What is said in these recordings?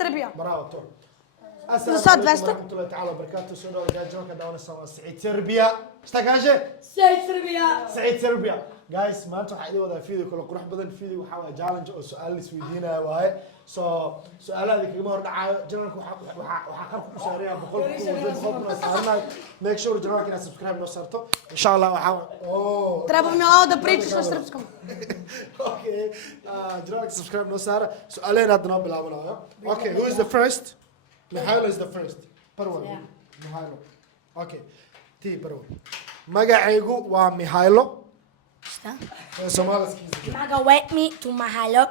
Serbia. برافو طول. Sad veste. ورحمة الله تعالى وبركاته. سودو جاجون كداون سعيد سربيا. اشتاقاجي؟ Said Serbia. سعيد سربيا. جايز ما أنتم حيدوا هذا فيديو كله قروح بدن فيديو وحاول جالنج أو سؤال سويدينا وهاي. سؤال هذا كلمة ورد جنرالك وحقرب مسارية بقول make sure جنرالك إنها سبسكرايب نوصرته إن شاء الله وحاول. Treba mi malo da pričaš na srpskom. Okay. جنرالك سبسكرايب نوصار سؤالين هذا نوبل أولا. Okay. Who is the first? Mihailo is the first. Prvo. Mihailo. Okay. Ti prvo. Magacaygu waa Mihailo. Šta? Soomaaliskiisa. Magacaygu to Mihailo.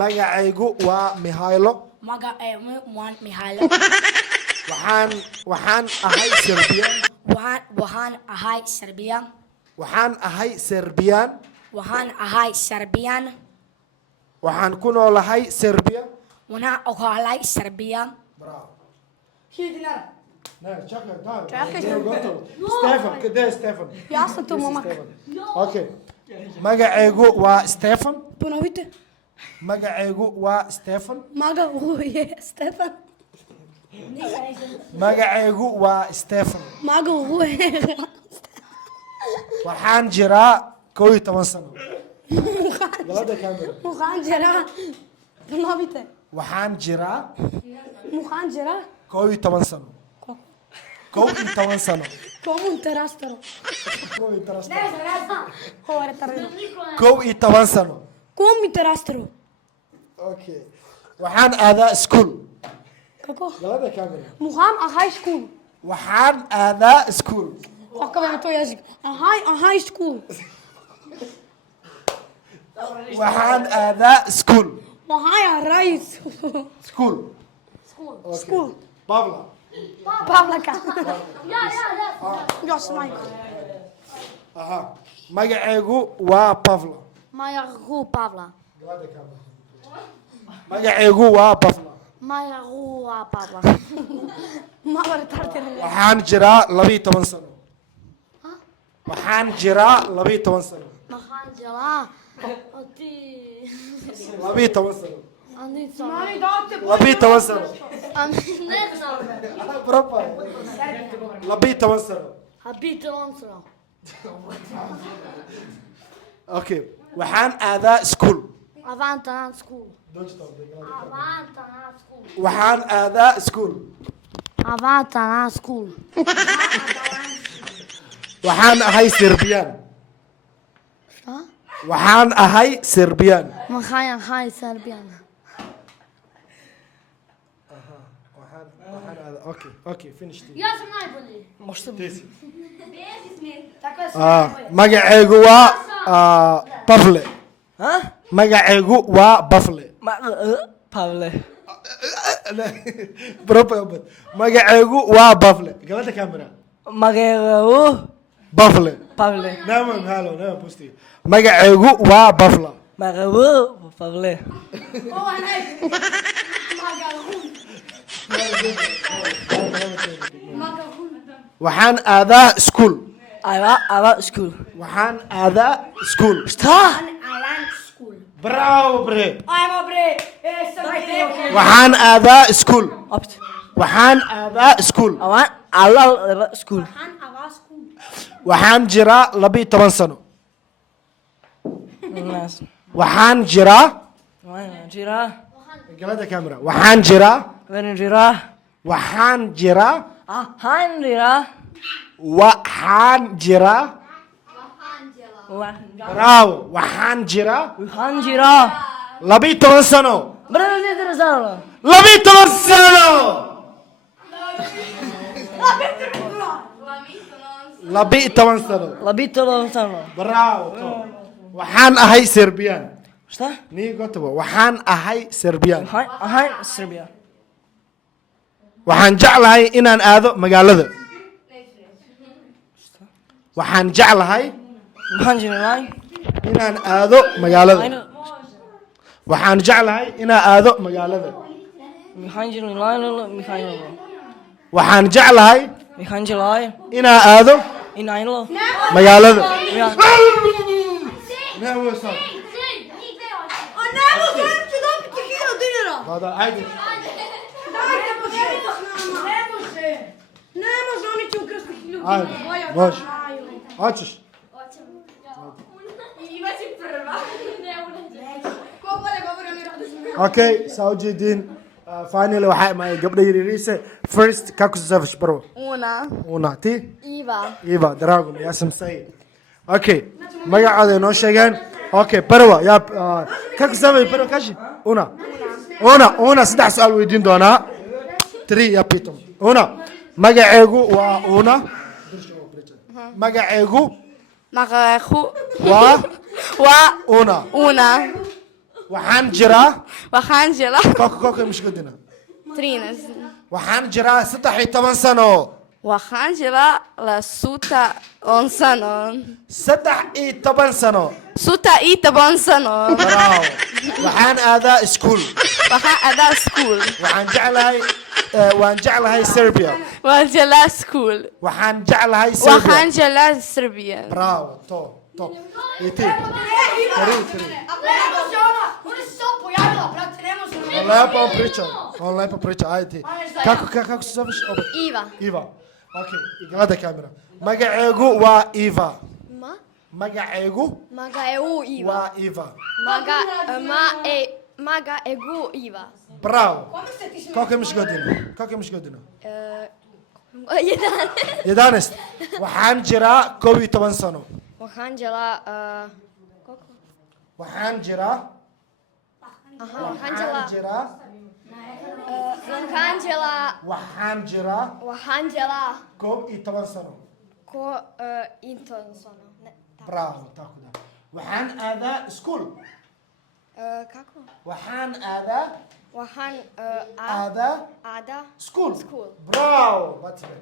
Magacaygu waa Mihailo. Magacaygu waa Mihailo. Waxaan ahay Serbian. Waxaan ahay Serbian. Waxaan ahay Serbian. Waxaan ahay Serbian. Waxaan ku noolahay Serbia. Waxaan ogahay Serbian. Bravo. Hiljadinara. Ne, čekaj, da. Čekaj. Gotovo. Stefan, gde je Stefan? Ja sam tu momak. Okay. Magacaygu waa Stefan. Ponovite. Magacaygu waa Stefan. Maga je Stefan. Magacaygu waa Stefan. Maga je. Waxaan jiraa 11 sano. Galada kamera. Muhanjera. Ponovite. Waxaan jiraa Muhanjera. 11 sano. 11 sano. Komun terastero. 11 Hore tarino. 11 sano. Komi terastero. Okay. Waxaan aadaa school. Kako? Galada kamera. Muham a high school. Waxaan aadaa school. Kako je to jezik? A high school. Waxaan aadaa school. Wahai a rais. School. Okay. School. Pavla. Pavlaka. Jos Michael. Aha. Magacaygu waa Pavla. Magacaygu Pavla. Galada kamera. Magacaygu waa Pavla. Magacaygu waa Pavla. Ma war tartira. Waxaan jiraa 12 sano. Waxaan jiraa 12 sano. Maxaan jiraa 12 sano. Mami date. 12 sano. Anitsa. Proper. 12 sano. Habitonsra. Okay. Waxaan aadaa school. Avantan school. Avantan school. Waxaan aadaa school. Avantan school. Waxaan ahay Serbian. Šta? Waxaan ahay Serbian. Maxaan ahay Serbian. Okay, finish it. Ja sam najbolji. Možda Ti. Tako je Magacaygu waa Pavle. Magacaygu waa Pavle. Pavle. Proper. Magacaygu waa Pavle. Galada kamera. Magacaygu Pavle. Pavle. Naam, hallo, naam, pusti. Magacaygu waa Pavla. Magacaygu Pavle. Waxaan aadaa school. Aba school. Waxaan aadaa school. Šta? Alan school. Bravo, bre. Ajmo bre. Waxaan aadaa school. Opt. Waxaan aadaa school. Awan ala school. Han ava school. Waxaan jiraa 12 sano. Nice. Waxaan jiraa Jira. galada camera. Waxaan jiraa Wen jira. waxaan jiraa Han jira. waxaan jiraa bravo. Waxaan jiraa Han jira. 12 sano. Berapa dia terasa? 12 sano. 12 sano. Lebih tolong sana. Bravo. Waxaan ahay Serbian. Šta? Nii gotobo. Waxaan ahay Serbian. Hai Serbia. Waxaan jeclahay inaan aado magaalada. Waxaan jeclahay Maxaan jeclahay inaan aado magaalada. Waxaan jeclahay inaan aado magaalada. Maxaan jeclahay Waxaan jeclahay Maxaan jeclahay inaan aado Inailo. magaalada. A ne mogu, ja ću dobiti 1000 dinara. Hada, ajde. Ajde, može. Hoćeš? Okay, Saudjidin, finally waxaa imaayay gabdha yariiriisa. First, kako se zoveš prvo? Una, ti? Iva, drago mi, ja sam Said. Okay, magacooda inoo sheegeen. Okay, prvo, kako se zove prvo kaži? Una, saddex su'aal weydiin doonaa. 3 ya pitam. Una, magaceegu waa Una. Magaceegu waa Una. waxaan jiraa koka mishkadina waxaan jiraa 13 sano waxaan jiraa la suta 13 sano bravo waxaan aadaa iskuul waan jeclahay Serbia waxaan jeclahay Serbia bravo top iti On lepo priča, ajde. Kako se zoveš? Iva. Okay, igleda kamera. Magaceegu waa Iva. Magaceegu waa Iva. Magaceegu Iva. Bravo. Koliko imaš godina? 11. Waxaan jiraa 11 sano. Waxaan jiraa koob iyo toban sano. Bravo, tako da. Waxaan aadaa iskuul. Waxaan aadaa iskuul. Bravo, Batman.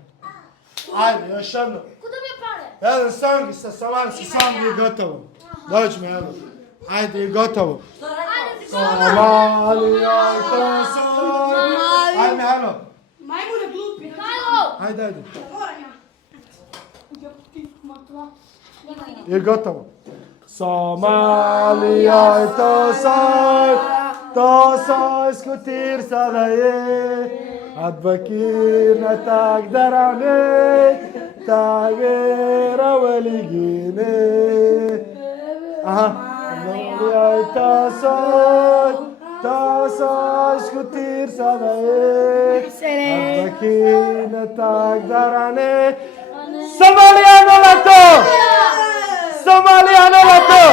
Ajde, još jedno. Jedan song sa Somalski song je gotovo. Dođi mi, evo. Ajde, je gotovo. Somalija, to su... Ajde, Mihajlo. Majmune glupi. Ajde. Je gotovo. Somalija, to sojsko tirsa da je. Adbakirna tak darane, tagera veligine. Aha. Somalija, to sojsko tirsa da je. Adbakirna tak darane. Somalija na lato! Somalia na lato!